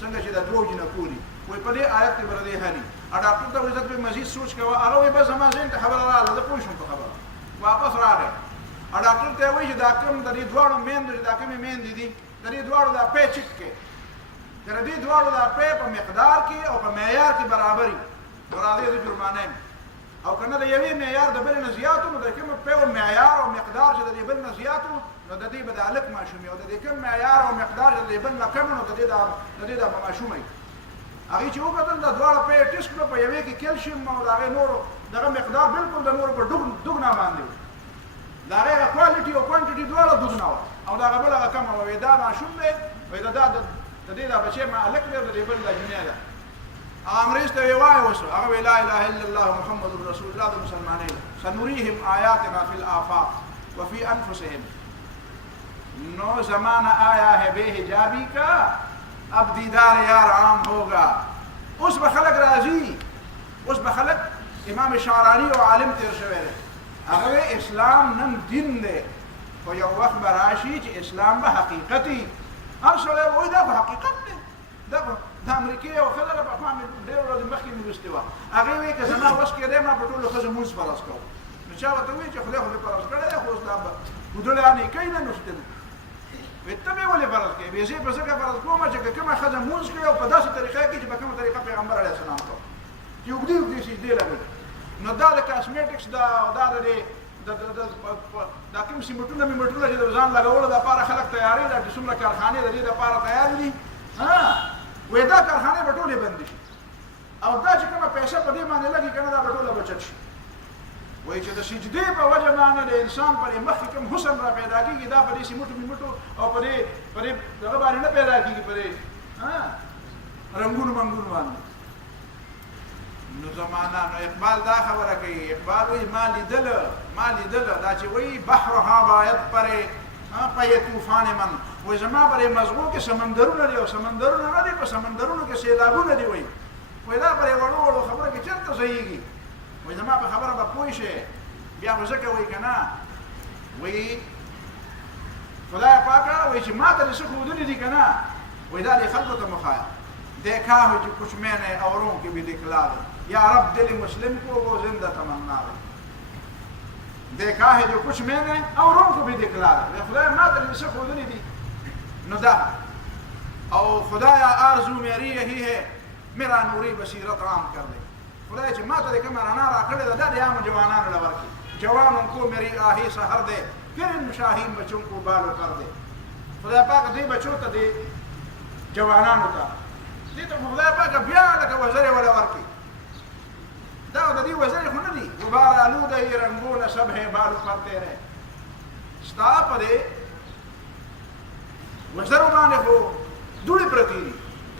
څنګه چې د دوو جنکو دي وایي په دې آیت کې به د دې حلي ډاکټر ته وایي زه به مزید سوچ کوه هغه وایي بس زما ذهن ته خبره راغله زه پوه شوم په خبره واپس راغی ډاکټر ته یې وایي چې دا کوم د دې دواړو میندو چې دا کومې میندې دي د دې دواړو دا پی چک کې د دې دواړو دا پی په مقدار کې او په معیار کې برابر وي نو راځئ زه جرمانه یم او که نه د یوې معیار د بلې نه زیات نو د کوم پی او معیار او مقدار چې د دې بل نه زیات نو د دې به د هلک ماشوم وي او د دې کوم معیار او مقدار چې د دې بل نه کم نو د دې دا به ماشوم وي هغې چې وکتل د دواړه پی یې ټیسټ کړه په یوې کې کیلشیم او د هغې نورو دغه مقدار بالکل د نورو په دوګنا باندې و د هغې هغه کوالټي او کوانټټي دواړه دوګنا وه او د هغه بل هغه کمه وه دا ماشوم دی وایي د دې دا بچی هلک دی او د دې بل دا جنۍ ده هغه انګریز ته یې وایي اوس هغه وایي لا اله الا الله محمد رسول الله د مسلمانۍ سنریهم آیاتنا فی الآفاق وفی انفسهم نو زمانہ آیا ہے بے حجابی کا اب دیدار یار عام ہوگا اوس به خلک راځي اوس به خلک امام شعرانی او عالم تیر شوی دی هغه اسلام نن دین دی خو یو وخت به راشي چې اسلام به حقیقتي هر سړی به وایي دا به حقیقت دی دا د امریکې یو ښځه ده پخوا مې ډېرې ورځې مخکې مې لوستې وه هغې وایي که زما وس کېدی ما په ټولو ښځو مونځ فرض کوم نو چا ورته وایي چې خدای خو دې فرض کړی دی خو اوس دا ودلې نیکۍ نه نوستل وایي ته مې ولې فرض کوې وایي زه یې په ځکه فرض کوم چې که کومه ښځه مونځ کوي او په داسې طریقه کې چې په کومه طریقه پیغمبر علیه السلام کوم چې اوږدې اوږدې سجدې لګوي نو دا د کاسمیټکس دا او دا د دا کوم سیمټونه میمټونه چې د ځان لګولو دپاره خلک تیارې ده چې څومره کارخانې د دې دپاره تیارې دي وایي دا کارخانې به ټولې بندې شي او دا چې کومه پیسه په دې باندې لګي که نه دا به ټوله بچت شي وایي چې د سجدې په وجه باندې د انسان پر مخ کې کوم حسن را پیدا کېږي دا په دې سیمټو میمټو او په دې دغه باندې نه پیدا کېږي په دې رنګونو منګونو باندې نو زمانہ نو اقبال دا خبره کوي اقبال وایي ما لیدله دا چې وایي بحرها باید پرې پی طوفان من وایي زما پرې مزغو کې سمندرونه دي او سمندرونه نه دي په سمندرونو کې سیلابونه دي وایي دا پرې وړو وړو خبره کې چېرته ځایږي وایي زما په خبره به پوه شئ بیا خو ځکه وایي که نه وایي خدای پاکه وایي چې ما ته دې څه ښودلي دي که نه وایي دا دې خلکو ته مخایا دیکھا ہو جو کچھ میں نے اوروں کی بھی دکھلا دے یا رب دل مسلم کو وہ زندہ تمنا دے دیکھا ہے جو کچھ میں نے اوروں کو بھی دکھلا دے خدای ما ته دې څه ښودلي دي نو دا او خدایا آرزو میری یہی ہے میرا نوری بصیرت عام کر دے خدای چې ما ته دې کومه رڼا راکړې ده دا د عامو جوانانو له ورکړي جوانوں کو میری آہی سحر دے پھر ان شاہین بچوں کو بالو کر دے خدای پاک دې بچو ته دې جوانانو ته دې ته خدای پاک بیا لکه وزرې ولا ورکړي دا د دې وزرې خو نه دي غبار آلوده یې رنګونه سب ہے بالو کرتے رہے ستا په دې وزرو باندې خو دوړې پرتې دي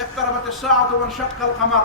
اقتربت الساعة وانشق القمر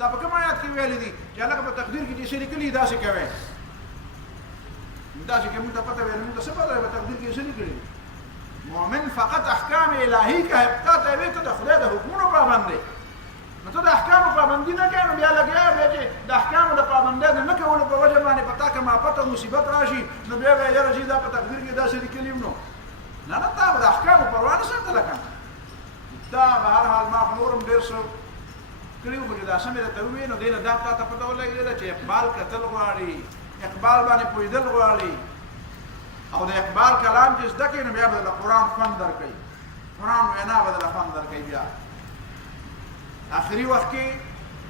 دا په کوم آیات کې ویل دي چې هغه په تقدیر کې چې لیکلي دا څه کوي دا چې کوم ته پته ویل موږ څه پته په تقدیر کې څه لیکلي مؤمن فقط احکام الهی کا ہے ته وی ته خدای د حکمونو پابند دی نو ته د احکام پابندی نه کوي بیا لګیا به چې د احکام د پابندۍ نه کول په وجه باندې پتا کما پته مصیبت راشي نو بیا به یاره چې دا په تقدیر کې دا څه لیکلي نو نه تا د احکام پروا نه ساتل کنه دا بهر حال ما نورم ډیر څه کړیو خو دا سمې ته وې نو دینه دا تا پته ولګی چې اقبال قتل غواړي اقبال باندې پویدل غواړي او د اقبال کلام چې زده کړي نو بیا به د قرآن فن درکوي قرآن وینا به د فن درکوي بیا آخري وخت کې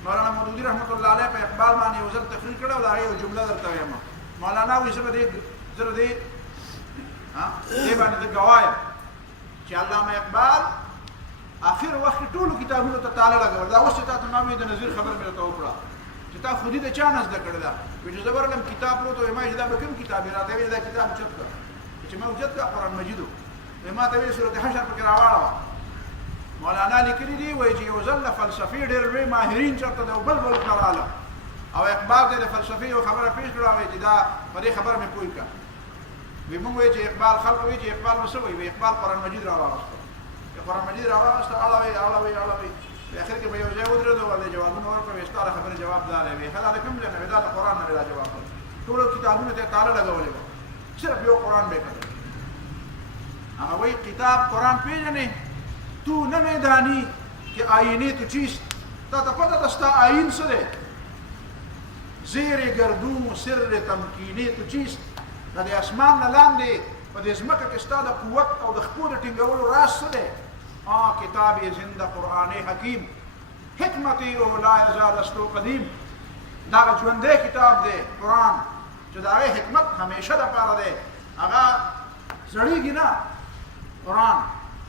مولانا مودودي رحمت الله علیه په اقبال باندې یو ځل تقریر کړی او د هغې یو جمله درته وایم مولانا وایي زه به دې باندې د ګواه یم چې علامه اقبال آخر وخت ټولو کتابونو ته تاله لګول دا اوس چې تاسو ما د نظیر خبر مې ته وکړه چې تا خودي د چا نه زده کړی دا چې زه ورلم کتاب پروت ما چې دا به کوم کتاب راته ویل دا کتاب چت کړ چې ما وجد کا قرآن مجید ما ته ویل سورۃ حشر پکې راواړه مولانا لیکلي دی وایي چې یو ځل فلسفي ډېر لوی ماهرین چېرته د بلبل کراله او اقبال ته د فلسفي یو خبره پیش کړه وایي چې دا په دې خبره مې پوه کړه وی موږ وایي چې اقبال خلق وایي چې اقبال څه وایي اقبال قرآن مجید راواړه قرآن مجید راوسته اړوي په اخر کې به یو ځای ودرېدو ولې جوابونه ورکړو ستاره خبره جواب دارې وي خلک کوم ځای نه دا قرآن نه دا جواب ټول کتابونه ته تاله لګولې صرف یو قرآن به کړ هغه وایي کتاب قرآن پیژنې تو نمیدانی که آینه تو چیست؟ تا پتہ دستا آین سره زیر گردون و سر تمکینه تو چیست؟ دا د اسمان نه لاندې په دې ځمکه کې ستا د قوت او د خپو د ټینګولو راز څه دی؟ کتاب زنده قرآن حکیم حکمت او لا یزال استو قدیم. دا ژوندی کتاب دی قرآن چې د هغې حکمت همیشه دپاره دی، هغه زړېږي نه. قرآن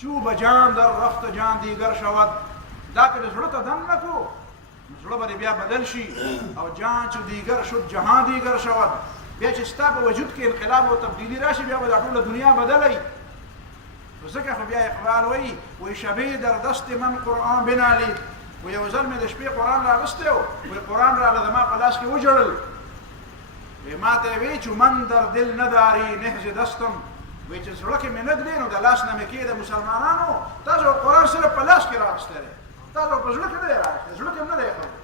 چوب جان در رفت جان دیگر شود. دا که زړه ته دم نه کو زړه به بیا بدل شي او جان چې دیگر شد جهان دیگر شود. بیا چې ستا په وجود کې انقلاب او تبدیلی راشي بیا به دا ټوله دنیا بدلوي. ځکه خو بیا اقبال وایي شبیه در دست من قرآن بنالید. و یو ځل مې د شپې قرآن راغستی و قرآن راله زما په لاس کې وجړل. ما ته یې وایي چې من در دل نداری نهج دستم. وی چې زړه کې مې نه دی نو د لاس نه مې کېده مسلمانانو تاسو قرآن سره په لاس کې راغستی دی، تاسو په زړه کې نه دی راغستی، زړه کې هم نه دی خبرې.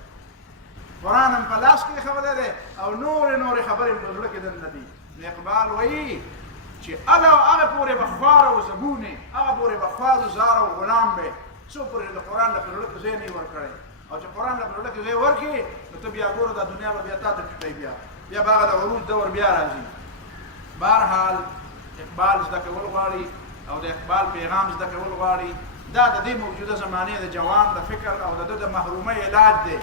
قرآن هم په لاس کې خبرې دی او نورې خبرې هم په زړه کې دننه دي. نو اقبال وایي چې هغه پورې به خوار او زبونې، هغه پورې به خوار او زار او غلام به څو پورې د قرآن له په زړه کې ځای نه وي ورکړی. او چې قرآن له په زړه کې ځای ورکړي نو ته بیا ګوره دا دنیا به بیا تا ته ټیټوي، بیا به هغه د عروج دور بیا راځي. بهرحال اقبال زده کول غواړي او د اقبال پیغام زده کول غواړي. دا د دې موجوده زمانې د جوان د فکر او د د محرومۍ علاج دی،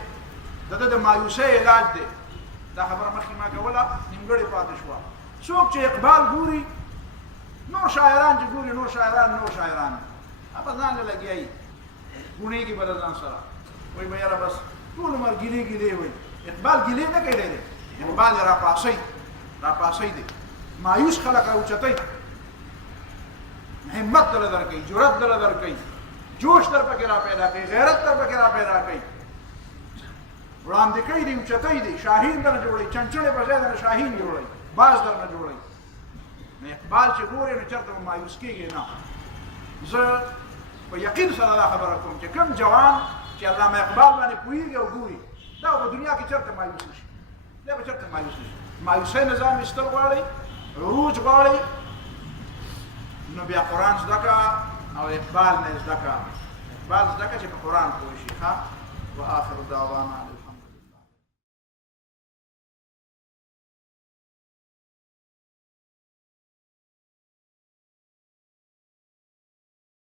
د د مایوسۍ علاج دی. دا خبره مخکې ما کوله نیمګړې پاتې شوه. څوک چې اقبال ګوري نور شاعران چې ګوري نور شاعران هغه ځان له لګیایي ګونېږي به د ځان سره وایي به یاره بس ټول عمر ګیلې وایي. اقبال ګیلې نه کوي دی، اقبال یې راپاسۍ دی. مایوس خلق اوچتای، همت دل درکې، جرأت دل درکې، جوش در پکې را پیدا کوي، غیرت در پکې را پیدا کوي. وړاندې کوي دی اوچتای دی، شاهین در جوړي، چنچڼې په ځای در شاهین جوړي، باز در نه جوړي. نو اقبال چې ګوري نو چېرته مایوس کېږي نه. زه په یقین سره دا خبره کوم چې کوم جوان چې علامه اقبال باندې پوهېږي او ګوري دا په دنیا کې چېرته مایوس نه شي، دا به چېرته مایوس نه شي. مایوسۍ نظام ایستل غواړي، عروج غواړي، نو بیا قرآن زده کړه او اقبال نه زده کړه. اقبال زده کړه چې په قرآن پوه شي. ښه، وآخر دعوانا